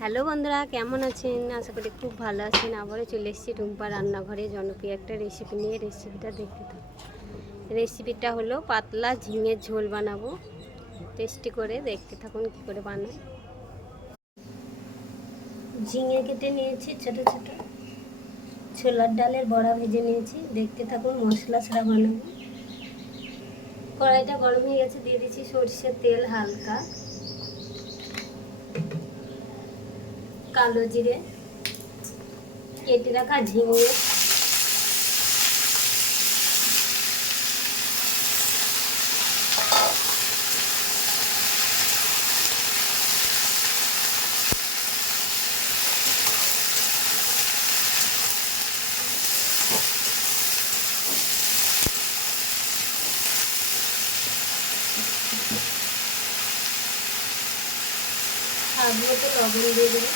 Hello বন্ধুরা, কেমন আছেন? আশা করি খুব ভালো আছেন। আবারও চলে এসেছি টুম্পা রান্নাঘরে জনপ্রিয় একটা রেসিপি নিয়ে। রেসিপিটা দেখতে থাকুন। রেসিপিটা হলো পাতলা ঝিঙের ঝোল বানাবো। টেস্টি করে দেখতে থাকুন কী করে বানাই। ঝিঙে কেটে নিয়েছি ছোট ছোট, ছোলার ডালের বড়া ভেজে নিয়েছি। দেখতে থাকুন, মশলা ছাড়া বানাবো। কড়াইটা গরম হয়ে গেছে, দিয়ে দিচ্ছি সরষের তেল হালকা, কালো জিরে, কেটে রাখা ঝিঙে, স্বাদ মতো লবণ দিয়ে দেবো,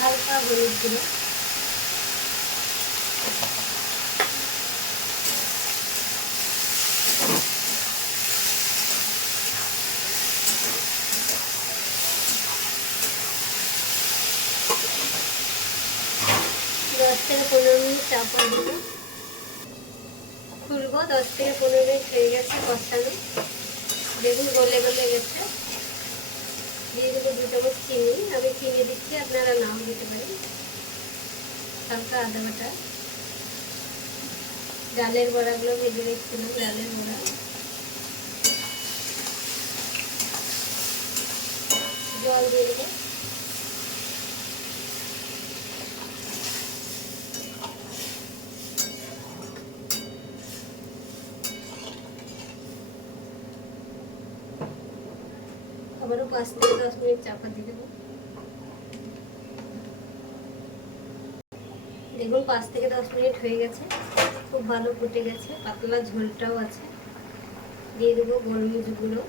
হালকা হলুদ গুঁড়ো, 10 থেকে 15 মিনিট চাপা দেবো। খুলবো। 10 থেকে 15 মিনিট হয়ে গেছে কষানো। দেখুন গলে গলে গেছে। দিয়ে দেবো 2 চামচ চিনি। আমি চিনি দিচ্ছি, আপনারা নাও দিতে পারেন। হালকা আদা বাটা, ডালের বড়াগুলো ভেজে রেখেছিলাম, ডালের বড়া, জল দিয়ে দেবো। আবারও 5 থেকে 10 মিনিট চাপা দিয়ে দেবো। দেখুন 5 থেকে 10 মিনিট হয়ে গেছে, খুব ভালো ফুটে গেছে, পাতলা ঝোলটাও আছে। দিয়ে দেবো গোলমরিচ গুঁড়ো।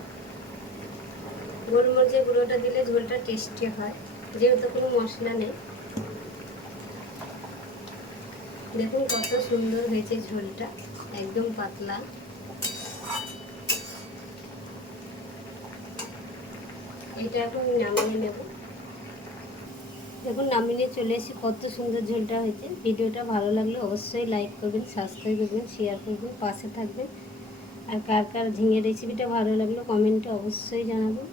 গোলমরিচের গুঁড়োটা দিলে ঝোলটা টেস্টি হয়, যেহেতু কোনো মশলা নেই। দেখুন কত সুন্দর হয়েছে ঝোলটা, একদম পাতলা। এটা এখন নামিয়ে নেব। দেখুন নামিয়ে চলে এসে কত সুন্দর ঝোলটা হয়েছে। ভিডিওটা ভালো লাগলে অবশ্যই লাইক করবেন, সাবস্ক্রাইব করবেন, শেয়ার করবেন, পাশে থাকবেন। আর কার কার ঝিঙে রেসিপিটা ভালো লাগলো কমেন্টে অবশ্যই জানাবেন।